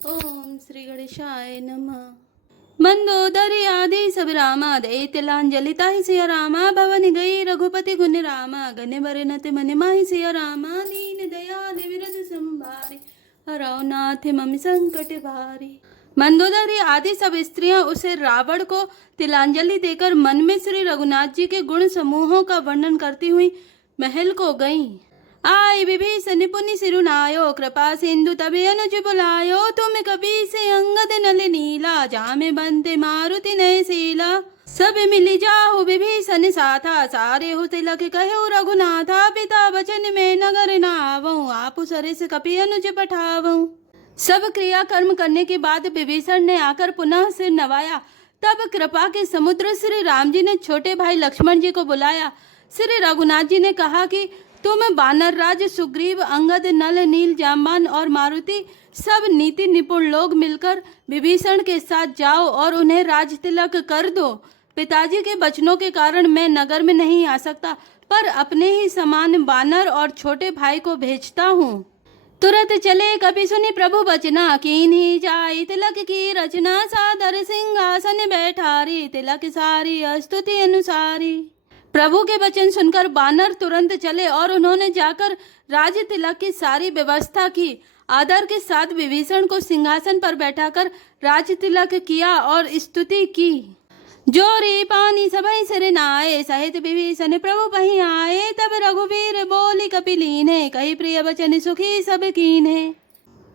ओम श्री गणेशाय नमः। मंदोदरी आदि सब रामा दे तिलांजलि ताहि सिया रामा भवन गई रघुपति गुण रामा गने बरे नत मन माहि सिया रामा दीन दयाल विरद संभारी हरौ नाथ मम संकट भारी। मंदोदरी आदि सब स्त्रियां उसे रावण को तिलांजलि देकर मन में श्री रघुनाथ जी के गुण समूहों का वर्णन करती हुई महल को गईं। आई विभीषण पुनि सिरुनायो कृपा सिंधु तबे अनुज बुलायो तुम कपि से अंगद नल नीला जामे बनते मारुति नय शीला। सब मिली जाहु विभीषण साथा सारे हो तिलक कहो रघुनाथा पिता वचन में नगर नावऊं आपु सरिस कपि अनुज पठावऊं। सब क्रिया कर्म करने के बाद विभीषण ने आकर पुनः सिर नवाया। तब कृपा के समुद्र श्री राम जी ने छोटे भाई लक्ष्मण जी को बुलाया। श्री रघुनाथ जी ने कहा कि तुम बानर राज सुग्रीव अंगद नल नील जाम्बान और मारुति सब नीति निपुण लोग मिलकर विभीषण के साथ जाओ और उन्हें राज तिलक कर दो। पिताजी के वचनों के कारण मैं नगर में नहीं आ सकता, पर अपने ही समान बानर और छोटे भाई को भेजता हूँ। तुरंत चले कपि सुनि प्रभु बचना कीन्ही जाई तिलक की रचना सादर सिंहासन बैठारी तिलक सारी स्तुति अनुसारी। प्रभु के वचन सुनकर बानर तुरंत चले और उन्होंने जाकर राज तिलक की सारी व्यवस्था की। आदर के साथ विभीषण को सिंहासन पर बैठाकर राज तिलक किया और स्तुति की। जोरी पानी सभई सिर नाये सहित विभीषण प्रभु पही आए तब रघुवीर बोली कपिलीने कही प्रिय वचन सुखी सब कीन्हे।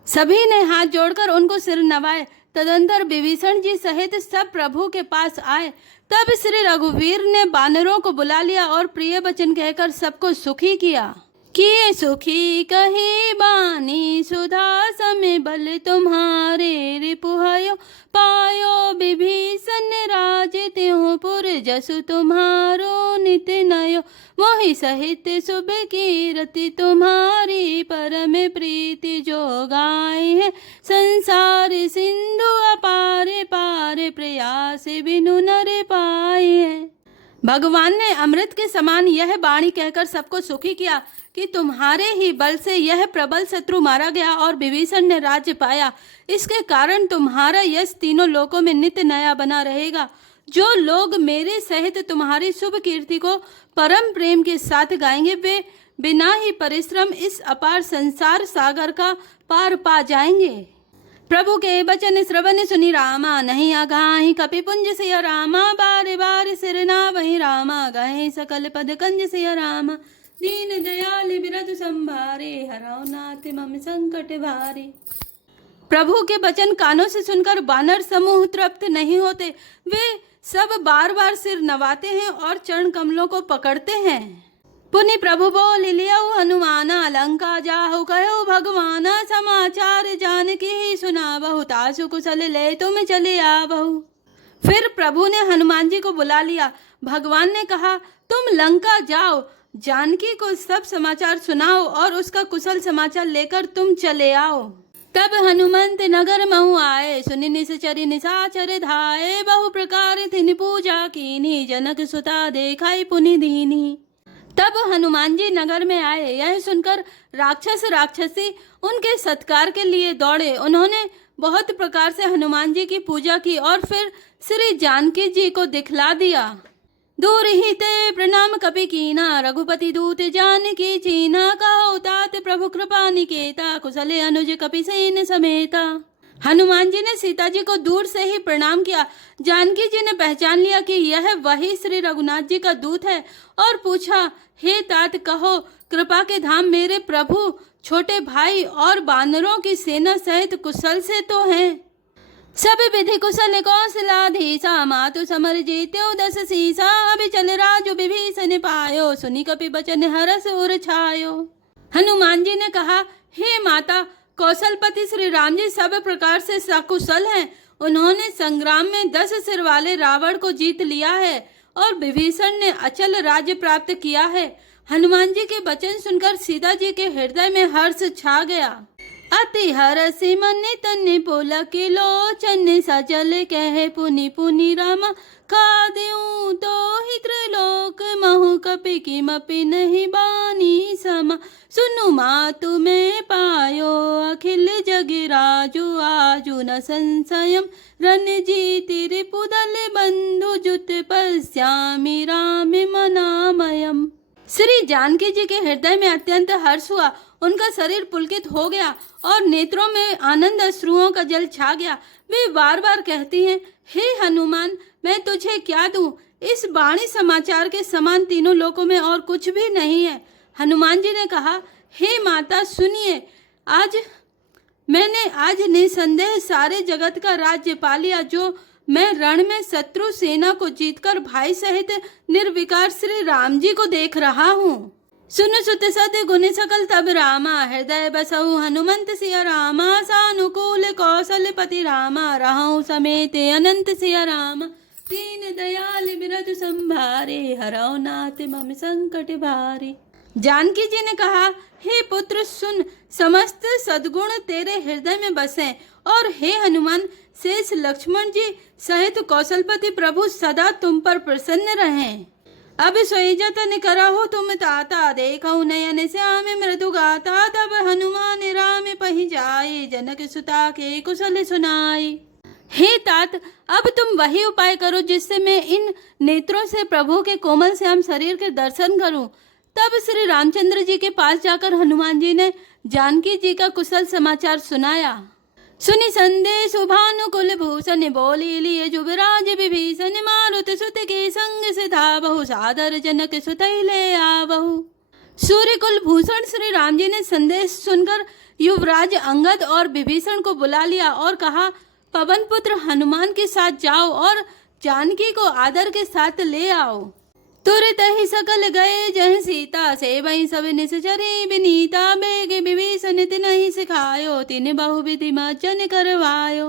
सभी ने हाथ जोड़कर उनको सिर नवाए। तदंतर विभीषण जी सहित सब प्रभु के पास आए। तब श्री रघुवीर ने बानरों को बुला लिया और प्रिय वचन कहकर सबको सुखी किया। किए सुखी कही बानी सुधा समय बल तुम्हारे रिपुहयो पायो विभीषण राज त्यों पुर जसु तुम्हारो नित नयो मोहि सहित शुभ कीरति तुम्हारी परम प्रीति जो गाय है संसार सिंधु अपार पार प्रयास बिनु नर पाए है। भगवान ने अमृत के समान यह वाणी कहकर सबको सुखी किया कि तुम्हारे ही बल से यह प्रबल शत्रु मारा गया और विभीषण ने राज्य पाया। इसके कारण तुम्हारा यश तीनों लोकों में नित्य नया बना रहेगा। जो लोग मेरे सहित तुम्हारी शुभ कीर्ति को परम प्रेम के साथ गाएंगे वे बिना ही परिश्रम इस अपार संसार सागर का पार पा जाएंगे। प्रभु के वचन श्रवण सुनि रामा नहीं आगाही कपि पुंज सिया रामा बारे बारे सिर नावहि रामा गहे सकल पद कंज सिया रामा दीन दयाल बिरद संभारे हरौ नाथ मम संकट भारे। प्रभु के वचन कानों से सुनकर बानर समूह तृप्त नहीं होते। वे सब बार बार सिर नवाते हैं और चरण कमलों को पकड़ते हैं। पुनि प्रभु बोल लियो हनुमाना लंका जाहु कहो भगवाना समाचार जान की सुना बहु तासु कुशल ले तुम चले आवहु। फिर प्रभु ने हनुमान जी को बुला लिया। भगवान ने कहा तुम लंका जाओ, जानकी को सब समाचार सुनाओ और उसका कुशल समाचार लेकर तुम चले आओ। तब हनुमंत नगर महु आए सुनि निसचरि निसाचर धाये बहु प्रकार थिन पूजा कीनी जनक सुता देखाई पुनि दीनी। तब हनुमान जी नगर में आए। यह सुनकर राक्षस राक्षसी उनके सत्कार के लिए दौड़े। उन्होंने बहुत प्रकार से हनुमान जी की पूजा की और फिर श्री जानकी जी को दिखला दिया। दूर ही ते प्रणाम कपि कीना रघुपति दूत जानकी चीना कहो तात प्रभु कृपा निकेता कुशले अनुज कपि सेन समेता। हनुमान जी ने सीता जी को दूर से ही प्रणाम किया। जानकी जी ने पहचान लिया कि यह वही श्री रघुनाथ जी का दूत है और पूछा, हे तात कहो कृपा के धाम मेरे प्रभु छोटे भाई और बानरों की सेना सहित कुशल से तो हैं। सब विधि कुशल कौशलाधीशा मातु समर जीत्यो दस सीसा अभी चल राजु विभीषण पायो सुनि कपि बचन हरस उर छायो। हनुमान जी ने कहा, हे माता कौशलपति श्री राम जी सब प्रकार से सकुशल हैं। उन्होंने संग्राम में 10 सिर वाले रावण को जीत लिया है और विभीषण ने अचल राज्य प्राप्त किया है। हनुमान जी के वचन सुनकर सीता जी के हृदय में हर्ष छा गया। अति हरसि मनि तनि पुलकि लोचन सजल कहे पुनि पुनि रामा खाद्यूं तो ही त्रिलोक महु कपि किमपि नहीं बानी समा सुनु मातु में पायो अखिल जग राजु आजु न संशयम रणजीति रिपुदल बंधु जुत पश्यामि राम मनामयम। श्री जानकी जी के हृदय में अत्यंत हर्ष हुआ, उनका शरीर पुलकित हो गया और नेत्रों में आनंद अश्रुओं का जल छा गया। वे बार बार कहती हैं, हे हनुमान, मैं तुझे क्या दूं? इस वाणी समाचार के समान तीनों लोकों में और कुछ भी नहीं है। हनुमान जी ने कहा, हे माता सुनिए, मैंने आज निसंदेह सारे जगत का राज्य पा लिया, जो मैं रण में शत्रु सेना को जीतकर भाई सहित निर्विकार श्री राम जी को देख रहा हूँ। सुन सुत सत गुण सकल तब रामा हृदय बसहु हनुमंत सिया रामा सानुकूल कौशल पति रामा रहु समेत अनंत सिया रामा दीन दयाल बिरधु संभारे हरौ नाथ मम संकट भारे। जानकी जी ने कहा, हे पुत्र सुन, समस्त सद्गुण तेरे हृदय में बसे और हे हनुमान, शेष लक्ष्मण जी सहित कौशलपति प्रभु सदा तुम पर प्रसन्न रहें। अब सोई जतन करहु तुम ताता देखौ नयन श्याम मृदु गाता तब हनुमान राम पहि जाए जनक सुता के कुशल सुनाए। हे तात, अब तुम वही उपाय करो जिससे मैं इन नेत्रों से प्रभु के कोमल श्याम शरीर के दर्शन करूं। तब श्री रामचंद्र जी के पास जाकर हनुमान जी ने जानकी जी का कुशल समाचार सुनाया। सुनि संदेश भानुकुल भूषण बोली लिए जुबराज विभीषण मारुत सुत के संग से धावहु सादर जनक सुतई ले आवहु। सूर्यकुल भूषण श्री राम जी ने संदेश सुनकर युवराज अंगद और विभीषण को बुला लिया और कहा, पवन पुत्र हनुमान के साथ जाओ और जानकी को आदर के साथ ले आओ। तुरत ही सकल गए जह सीता से वही सब निश्चरी विनीता बेग विभीषण तिनहि सिखायो तिन बहु विधि मर्जन करवायो।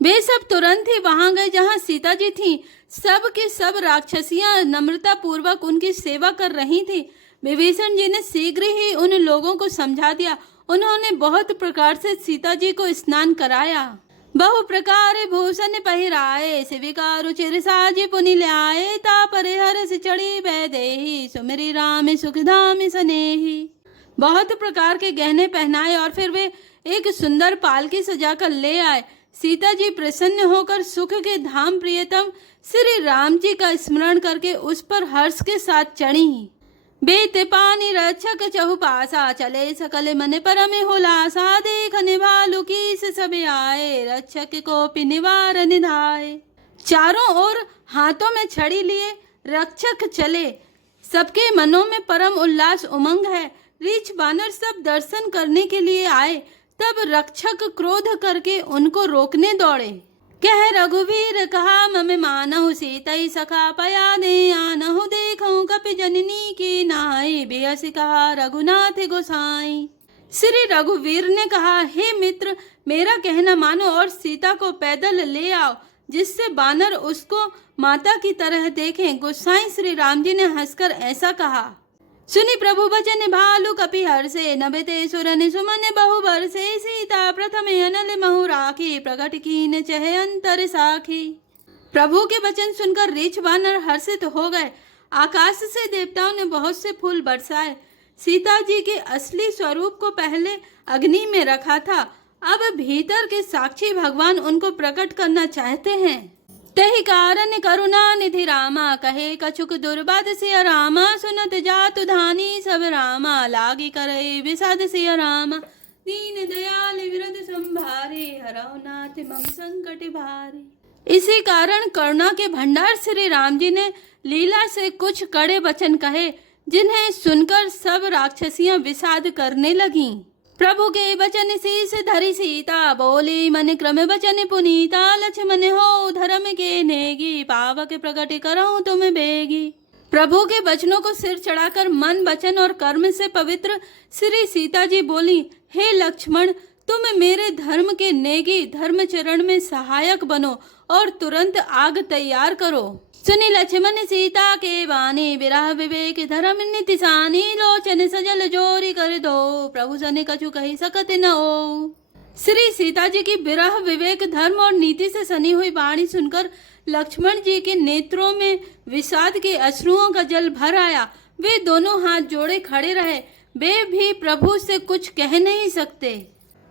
वे सब तुरंत ही वहां गए जहां सीता जी थीं। सब की सब राक्षसियां नम्रता पूर्वक उनकी सेवा कर रही थी। विभीषण जी ने शीघ्र ही उन लोगों को समझा दिया। उन्होंने बहुत प्रकार से सीता जी को स्नान कराया। बहु प्रकार भूषण पहिराए शिविका रुचिर साज पुनि ल्याए तापर हरस चढ़ी बैदेही सुमिरी राम सुखधाम सनेही। बहुत प्रकार के गहने पहनाए और फिर वे एक सुंदर पालकी सजाकर ले आए। सीता जी प्रसन्न होकर सुख के धाम प्रियतम श्री राम जी का स्मरण करके उस पर हर्ष के साथ चढ़ी। बेत पानी रक्षक चहुपासा चले सकल मन परम हुलासा देख निभालु कीस सब आए रक्षक को निवार निधाए। चारों ओर हाथों में छड़ी लिए रक्षक चले, सबके मनों में परम उल्लास उमंग है। रीछ बानर सब दर्शन करने के लिए आए। तब रक्षक क्रोध करके उनको रोकने दौड़े। कह रघुवीर कहा मम मानहु सीतई सखा पया दे आनहु देखऊं कपि जननी की नाई बेअसि कहा रघुनाथ गोसाई। श्री रघुवीर ने कहा, हे मित्र, मेरा कहना मानो और सीता को पैदल ले आओ जिससे बानर उसको माता की तरह देखें। गोसाई श्री राम जी ने हंसकर ऐसा कहा। सुनि प्रभु वचन भालु कपि हर्षे नभते सुरन सुमन बहु बरसे सीता प्रथमे अनल महु राखी प्रकट कीन चहे अंतर साखी। प्रभु के वचन सुनकर रीछ बानर हर्षित हो गए। आकाश से देवताओं ने बहुत से फूल बरसाए। सीता जी के असली स्वरूप को पहले अग्नि में रखा था, अब भीतर के साक्षी भगवान उनको प्रकट करना चाहते हैं। तहि कारण करुणा निधि रामा कहे कछुक दुर्बाद सिय रामा सुनत जातु धानी सब रामा लागी करे विषाद सिय रामा दीन दयाल विरध संभारे हरौ नाथ मम संकट भारे। इसी कारण करुणा के भंडार श्री राम जी ने लीला से कुछ कड़े वचन कहे जिन्हें सुनकर सब राक्षसियां विषाद करने लगीं। प्रभु के वचन शीस धरि सीता बोली मन क्रम वचन पुनीता लक्ष्मण हो धर्म के नेगी पावक प्रकट करो तुम बेगी। प्रभु के वचनों को सिर चढ़ाकर मन वचन और कर्म से पवित्र श्री सीता जी बोली, हे लक्ष्मण, तुम मेरे धर्म के नेगी धर्म चरण में सहायक बनो और तुरंत आग तैयार करो। सुनी लक्ष्मण सीता के बानी, विरह विवेक धर्म नीति सानी, लोचन सजल जोरी कर दो, प्रभु सन कछु कही सकत न हो। श्री सीता जी की विरह विवेक धर्म और नीति से सनी हुई वाणी सुनकर लक्ष्मण जी के नेत्रों में विषाद के अश्रुओं का जल भर आया। वे दोनों हाथ जोड़े खड़े रहे, वे भी प्रभु से कुछ कह नहीं सकते।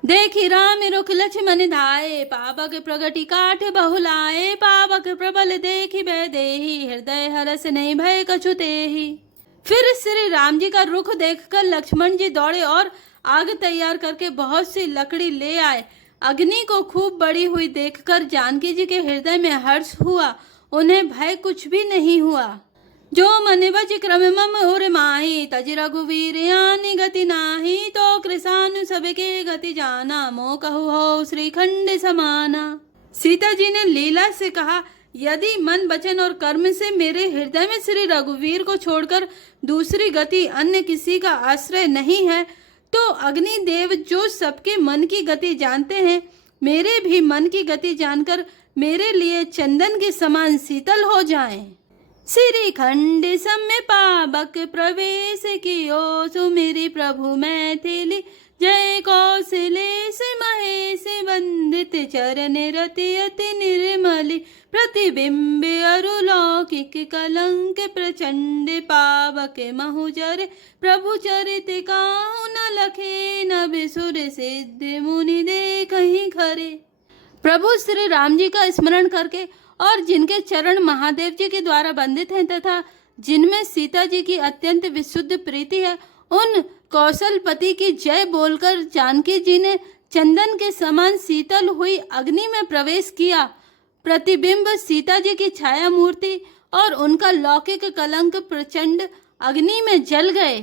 देखी राम रुख लक्ष्मण धाये, पावक प्रगति काठ बहुलाए, पावक प्रबल देखी वैदेही, हृदय हरस नहीं भय कछु तेहि। फिर श्री राम जी का रुख देखकर लक्ष्मण जी दौड़े और आग तैयार करके बहुत सी लकड़ी ले आए। अग्नि को खूब बड़ी हुई देखकर जानकी जी के हृदय में हर्ष हुआ, उन्हें भय कुछ भी नहीं हुआ। जो मन बज क्रम मम उर माही, तज रघुवीर यानी गति नाही, तो कृषानु सबके गति जाना, मो कहु हो श्रीखंड समाना। सीता जी ने लीला से कहा, यदि मन वचन और कर्म से मेरे हृदय में श्री रघुवीर को छोड़कर दूसरी गति अन्य किसी का आश्रय नहीं है, तो अग्निदेव जो सबके मन की गति जानते हैं, मेरे भी मन की गति जानकर मेरे लिए चंदन के समान शीतल हो जाएं। श्रीखंड समय पावक प्रवेश कियो, सुमिरि प्रभु मैथिली, जय कौशलेश महेश वंदित, चरण रति अति निर्मली, प्रतिबिंब अरुलौकिक कलंक प्रचंड, पावक महुजर प्रभु चरित काहु न लखे, न बिसुर सिद्ध मुनि देखहि खरे। प्रभु श्री राम जी का स्मरण करके और जिनके चरण महादेव जी के द्वारा बंदित हैं तथा जिनमें सीता जी की अत्यंत विशुद्ध प्रीति है, उन कौशलपति की जय बोलकर जानकी जी ने चंदन के समान शीतल हुई अग्नि में प्रवेश किया। प्रतिबिंब सीता जी की छाया मूर्ति और उनका लौकिक कलंक प्रचंड अग्नि में जल गए।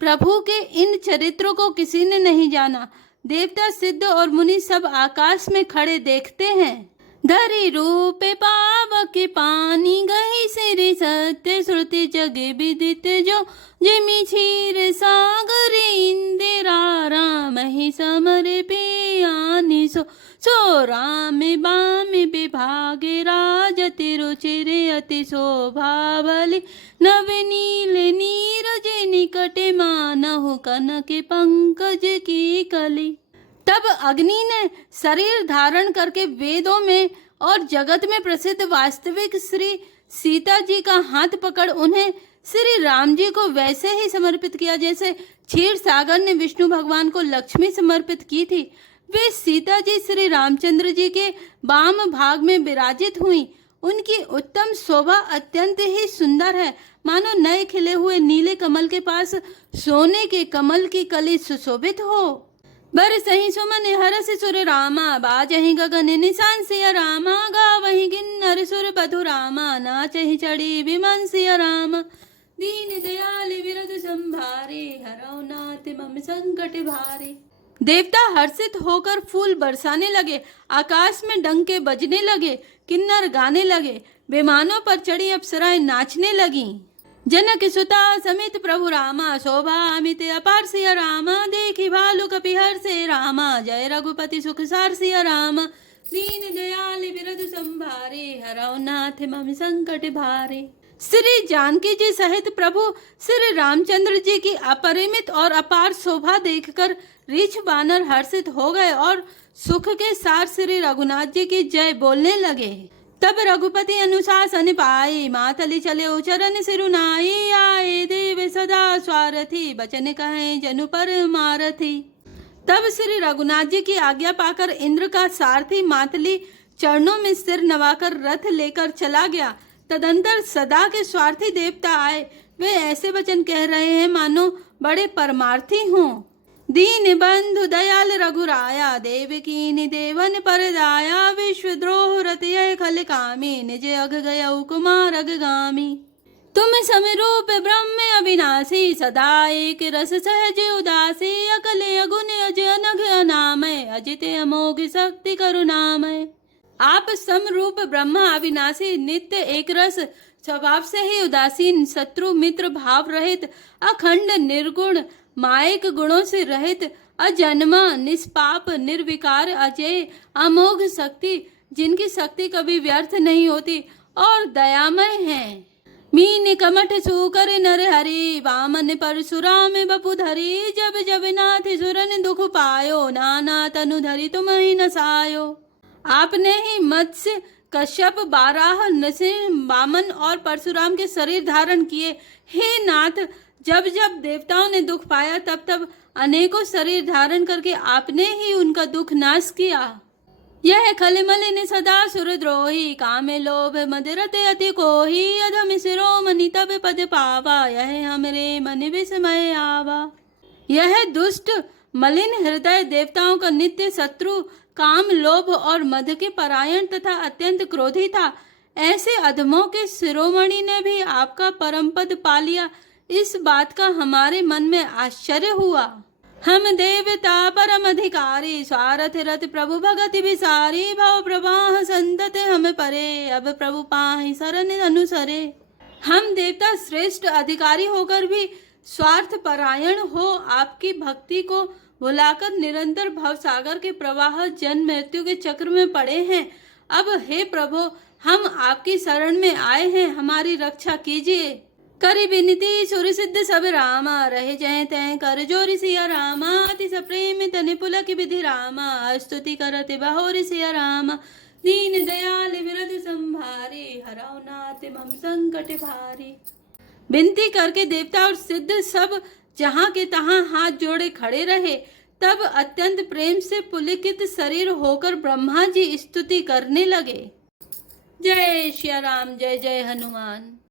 प्रभु के इन चरित्रों को किसी ने नहीं जाना। देवता सिद्ध और मुनि सब आकाश में खड़े देखते हैं। धरि रूप पावक पानी, गही सिरि सत्य श्रुति जग विदित, जो जिमि क्षीर सागर इंदिरा, राम ही समर पियानि सो, सो राम बाम विभागे, राजति रुचिर अति शोभा बलि, नवनील नीरज निकट मानहु, कनक पंकज की कली। तब अग्नि ने शरीर धारण करके वेदों में और जगत में प्रसिद्ध वास्तविक श्री सीता जी का हाथ पकड़ उन्हें श्री राम जी को वैसे ही समर्पित किया जैसे क्षीर सागर ने विष्णु भगवान को लक्ष्मी समर्पित की थी। वे सीता जी श्री रामचंद्र जी के वाम भाग में विराजित हुई। उनकी उत्तम शोभा अत्यंत ही सुंदर है, मानो नए खिले हुए नीले कमल के पास सोने के कमल की कली सुशोभित हो। बरसहि सुमन हरस सुर रामा, बाजहि गगन निशान सिया रामा, गावहि किन्नर सुर बधु रामा, नाचहि चढ़ी विमान सिया रामा। दीन दयाल विरद संभारे, हरौ नाथ मम संकट भारे। देवता हर्षित होकर फूल बरसाने लगे, आकाश में डंके बजने लगे, किन्नर गाने लगे, विमानों पर चढ़ी अप्सराएं नाचने लगीं। जनक सुता समित प्रभु रामा, शोभा अमित अपार सिया रामा, देखी भालु कपि हर्षे रामा, जय रघुपति सुख सार सिया रामा। दीन दयाल विरद संभारे, हरौ नाथ मम संकट भारे। श्री जानकी जी सहित प्रभु श्री रामचंद्र जी की अपरिमित और अपार शोभा देखकर रीछ बानर हर्षित हो गए और सुख के सार श्री रघुनाथ जी की जय बोलने लगे। तब रघुपति अनुशासन पाई, मातली चले उचरन सिरुनाई, आए देव सदा स्वारथी, बचन कहें जनु पर मारथी। तब श्री रघुनाथ जी की आज्ञा पाकर इंद्र का सारथी मातली चरणों में सिर नवाकर रथ लेकर चला गया। तदंतर सदा के स्वार्थी देवता आए। वे ऐसे वचन कह रहे हैं मानो बड़े परमार्थी हों। दीन बंधु दयाल रघुराया, देवकीनि देवन परदाया, विश्वद्रोह रतय खल कामी, निज अघ गयौ कुमार अघगामी। तुम समरूप ब्रह्म अविनाशी, सदा एक रस सहज उदासी, अकल अगुण अज अनघ अनामय, अजित अमोघ शक्ति करुणामय। आप समरूप ब्रह्मा अविनाशी, नित्य एक रस, स्वभाव से ही उदासीन, शत्रु मित्र भाव रहित, अखंड निर्गुण, मायिक गुणों से रहित, अजन्मा, निष्पाप, निर्विकार, अजय, अमोघ शक्ति, जिनकी शक्ति कभी व्यर्थ नहीं होती और दयामय है। मीन कमठ सूकर नर हरि, वामन परशुराम बपुधरी, जब जब नाथ सुरन दुख पायो, नाना तनु धरि तुम ही नसायो। आपने ही मत्स्य, कश्यप, बाराह, नरसिंह, वामन और परशुराम के शरीर धारण किए। हे नाथ, जब जब देवताओं ने दुख पाया तब तब अनेकों शरीर धारण करके आपने ही उनका दुख नाश किया। यह खलमलिन सदा सुरद्रोही, कामे लोभ मद रते अति कोही, अधम शिरोमणि तब पद पावा, यह हमरे मन विस्मय आवा। यह दुष्ट मलिन हृदय देवताओं का नित्य शत्रु, काम, लोभ और मद के परायण तथा अत्यंत क्रोधी था। ऐसे अधमों के शिरोमणि ने भी आपका परम पद पा लिया, इस बात का हमारे मन में आश्चर्य हुआ। हम देवता परम अधिकारी, स्वार्थ रत प्रभु भगति विसारी, भव प्रवाह संतत हम परे, अब प्रभु पाहि शरण अनुसरे। हम देवता श्रेष्ठ अधिकारी होकर भी स्वार्थ परायण हो आपकी भक्ति को भुलाकर निरंतर भवसागर के प्रवाह जन्म मृत्यु के चक्र में पड़े हैं। अब हे प्रभु, हम आपकी शरण में आए हैं, हमारी रक्षा कीजिए। करि विनती सुर सिद्ध सब रामा, रहे जय तय कर जोरि सिया रामा, अति सप्रेम तनि पुलक विधि रामा, स्तुति करते बहोरि सिया रामा, दीन दयाल विरध संभारे, हरौ नाथ मम संकट भारी। विनती करके देवता और सिद्ध सब जहाँ के तहाँ हाथ जोड़े खड़े रहे। तब अत्यंत प्रेम से पुलकित शरीर होकर ब्रह्मा जी स्तुति करने लगे। जय श्री राम, जय जय हनुमान।